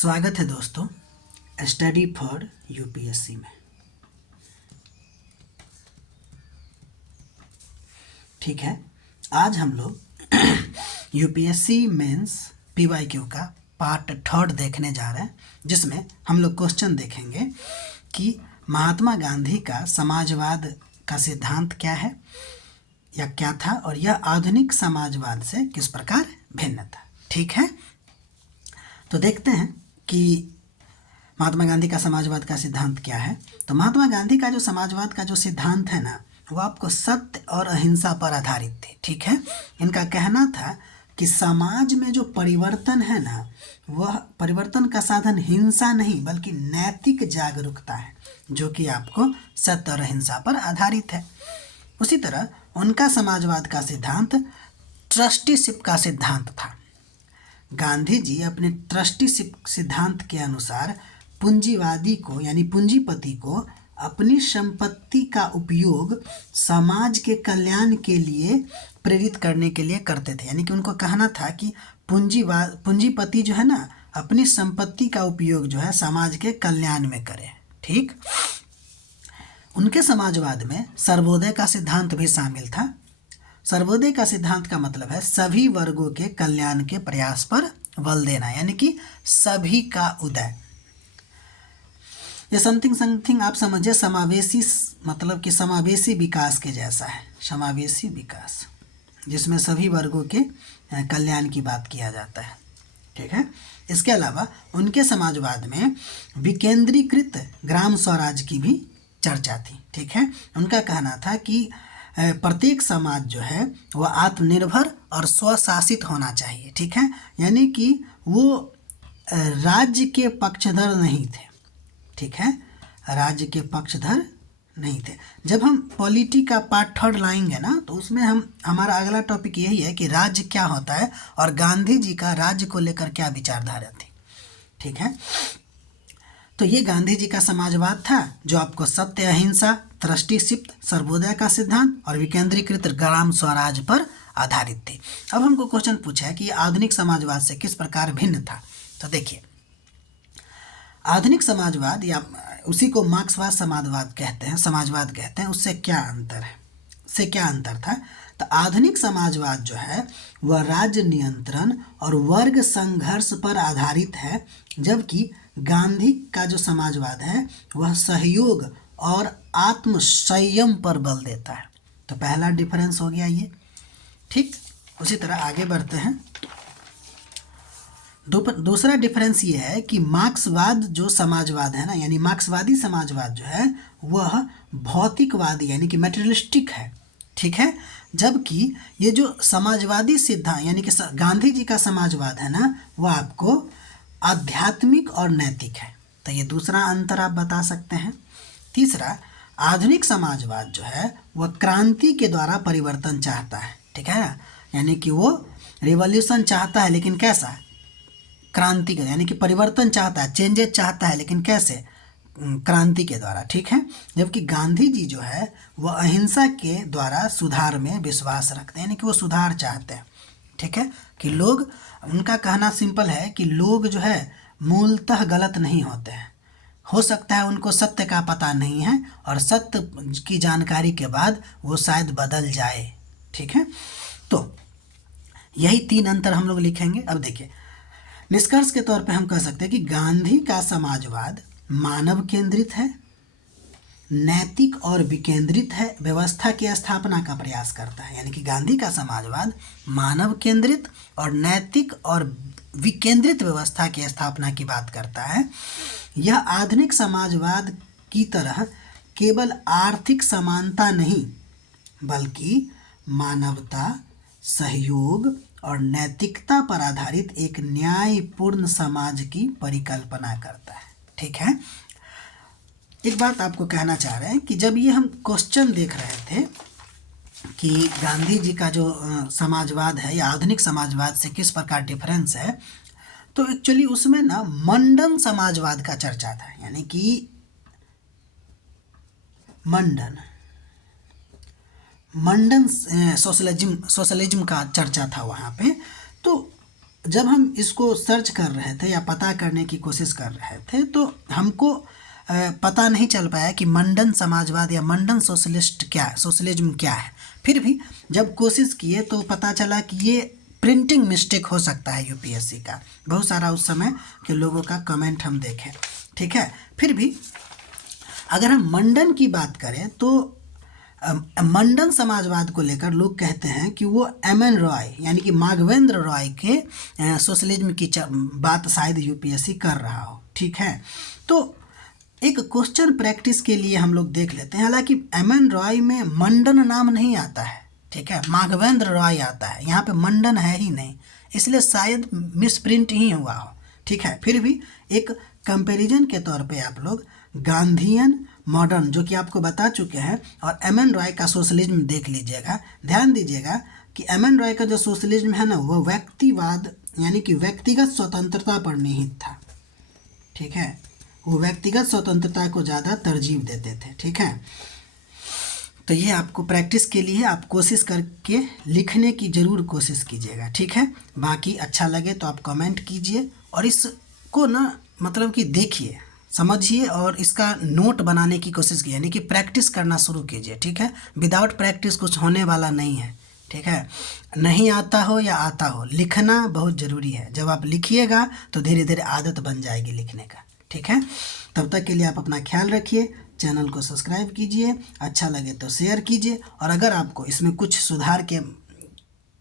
स्वागत है दोस्तों स्टडी फॉर यूपीएससी में। ठीक है, आज हम लोग यूपीएससी मेंस पीवाईक्यू का पार्ट 3 देखने जा रहे हैं, जिसमें हम लोग क्वेश्चन देखेंगे कि महात्मा गांधी का समाजवाद का सिद्धांत क्या है या क्या था और यह आधुनिक समाजवाद से किस प्रकार भिन्न था। ठीक है, तो देखते हैं कि महात्मा गांधी का समाजवाद का सिद्धांत क्या है। तो महात्मा गांधी का जो समाजवाद का जो सिद्धांत है ना, वो आपको सत्य और अहिंसा पर आधारित थे। ठीक है, इनका कहना था कि समाज में जो परिवर्तन है ना, वह परिवर्तन का साधन हिंसा नहीं बल्कि नैतिक जागरूकता है, जो कि आपको सत्य और अहिंसा पर आधारित है। उसी तरह उनका समाजवाद का सिद्धांत ट्रस्टीशिप का सिद्धांत था। गांधी जी अपने ट्रस्टीशिप सिद्धांत के अनुसार पूंजीवादी को यानी पूंजीपति को अपनी संपत्ति का उपयोग समाज के कल्याण के लिए प्रेरित करने के लिए करते थे। यानी कि उनको कहना था कि पूंजीपति जो है ना, अपनी संपत्ति का उपयोग जो है समाज के कल्याण में करे। ठीक, उनके समाजवाद में सर्वोदय का सिद्धांत भी शामिल था। सर्वोदय का सिद्धांत का मतलब है सभी वर्गों के कल्याण के प्रयास पर बल देना, यानी कि सभी का उदय। ये समथिंग आप समझिए समावेशी, मतलब कि समावेशी विकास के जैसा है। समावेशी विकास जिसमें सभी वर्गों के कल्याण की बात किया जाता है। ठीक है, इसके अलावा उनके समाजवाद में विकेंद्रीकृत ग्राम स्वराज की भी चर्चा थी। ठीक है, उनका कहना था कि प्रत्येक समाज जो है वह आत्मनिर्भर और स्वशासित होना चाहिए। ठीक है, यानी कि वो राज्य के पक्षधर नहीं थे। ठीक है, राज्य के पक्षधर नहीं थे। जब हम पॉलिटी का पार्ट 3 लाएंगे ना, तो उसमें हमारा अगला टॉपिक यही है कि राज्य क्या होता है और गांधी जी का राज्य को लेकर क्या विचारधारा थी। ठीक है, तो ये गांधी जी का समाजवाद था, जो आपको सत्य, अहिंसा, ट्रस्टीशिप, सर्वोदय का सिद्धांत और विकेंद्रीकृत ग्राम स्वराज पर आधारित थी। अब हमको क्वेश्चन पूछा है कि आधुनिक समाजवाद से किस प्रकार भिन्न था। तो देखिए, आधुनिक समाजवाद या उसी को मार्क्सवाद समाजवाद कहते हैं, उससे क्या अंतर था। तो आधुनिक समाजवाद जो है वह राज्य नियंत्रण और वर्ग संघर्ष पर आधारित है, जबकि गांधी का जो समाजवाद है वह सहयोग और आत्म संयम पर बल देता है। तो पहला डिफरेंस हो गया ये। ठीक, उसी तरह आगे बढ़ते हैं। दूसरा डिफरेंस ये है कि मार्क्सवाद जो समाजवाद है ना, यानी मार्क्सवादी समाजवाद जो है वह भौतिकवादी यानी कि मटेरियलिस्टिक है। ठीक है, जबकि ये जो समाजवादी सिद्धांत यानी कि गांधी जी का समाजवाद है ना, वह आपको आध्यात्मिक और नैतिक है। तो ये दूसरा अंतर आप बता सकते हैं। तीसरा, आधुनिक समाजवाद जो है वह क्रांति के द्वारा परिवर्तन चाहता है। ठीक है ना, यानी कि वो रिवॉल्यूशन चाहता है, लेकिन कैसा? क्रांति का, यानी कि परिवर्तन चाहता है, चेंजेस चाहता है, लेकिन कैसे? क्रांति के द्वारा। ठीक है, जबकि गांधी जी जो है वह अहिंसा के द्वारा सुधार में विश्वास रखते हैं, यानी कि वो सुधार चाहते हैं। ठीक है, कि लोग, उनका कहना सिंपल है कि लोग जो है मूलतः गलत नहीं होते हैं। हो सकता है उनको सत्य का पता नहीं है और सत्य की जानकारी के बाद वो शायद बदल जाए। ठीक है, तो यही 3 अंतर हम लोग लिखेंगे। अब देखिए, निष्कर्ष के तौर पे हम कह सकते हैं कि गांधी का समाजवाद मानव केंद्रित है, नैतिक और विकेंद्रित है, व्यवस्था की स्थापना का प्रयास करता है। यानी कि गांधी का समाजवाद मानव केंद्रित और नैतिक और विकेंद्रित व्यवस्था की स्थापना की बात करता है। यह आधुनिक समाजवाद की तरह केवल आर्थिक समानता नहीं बल्कि मानवता, सहयोग और नैतिकता पर आधारित एक न्यायपूर्ण समाज की परिकल्पना करता है। ठीक है, एक बात आपको कहना चाह रहे हैं कि जब ये हम क्वेश्चन देख रहे थे कि गांधी जी का जो समाजवाद है या आधुनिक समाजवाद से किस प्रकार डिफरेंस है, तो एक्चुअली उसमें ना मंडन समाजवाद का चर्चा था। यानी कि मंडन सोशलिज्म का चर्चा था वहाँ पे। तो जब हम इसको सर्च कर रहे थे या पता करने की कोशिश कर रहे थे तो हमको पता नहीं चल पाया कि मंडन समाजवाद या मंडन सोशलिज्म क्या है। फिर भी जब कोशिश किए तो पता चला कि ये प्रिंटिंग मिस्टेक हो सकता है यूपीएससी का। बहुत सारा उस समय के लोगों का कमेंट हम देखें, ठीक है। फिर भी अगर हम मंडन की बात करें तो मंडन समाजवाद को लेकर लोग कहते हैं कि वो एम.एन. रॉय यानी कि माघवेंद्र रॉय के सोशलिज्म की बात शायद यूपीएससी कर रहा हो, ठीक है। तो एक क्वेश्चन प्रैक्टिस के लिए हम लोग देख लेते हैं। हालांकि एम.एन. रॉय में मंडन नाम नहीं आता है, ठीक है, माघवेंद्र रॉय आता है, यहाँ पे मंडन है ही नहीं, इसलिए शायद मिसप्रिंट ही हुआ हो, ठीक है। फिर भी एक कंपैरिजन के तौर पे आप लोग गांधीयन मॉडर्न जो कि आपको बता चुके हैं और एम.एन. रॉय का सोशलिज्म देख लीजिएगा। ध्यान दीजिएगा कि एम.एन. रॉय का जो सोशलिज्म है ना वो व्यक्तिवाद यानी कि व्यक्तिगत स्वतंत्रता पर निहित था, ठीक है। वो व्यक्तिगत स्वतंत्रता को ज़्यादा तरजीह देते थे, ठीक है। तो ये आपको प्रैक्टिस के लिए आप कोशिश करके लिखने की ज़रूर कोशिश कीजिएगा, ठीक है। बाकी अच्छा लगे तो आप कमेंट कीजिए और इसको ना मतलब कि देखिए, समझिए और इसका नोट बनाने की कोशिश कीजिए, यानी कि प्रैक्टिस करना शुरू कीजिए, ठीक है। विदाउट प्रैक्टिस कुछ होने वाला नहीं है, ठीक है। नहीं आता हो या आता हो, लिखना बहुत ज़रूरी है। जब आप लिखिएगा तो धीरे धीरे आदत बन जाएगी लिखने का, ठीक है। तब तक के लिए आप अपना ख्याल रखिए, चैनल को सब्सक्राइब कीजिए, अच्छा लगे तो शेयर कीजिए और अगर आपको इसमें कुछ सुधार के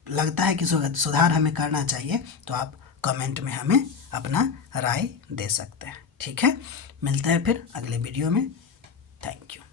लगता है कि सुधार हमें करना चाहिए तो आप कमेंट में हमें अपना राय दे सकते हैं, ठीक है। मिलते हैं फिर अगले वीडियो में। Thank you.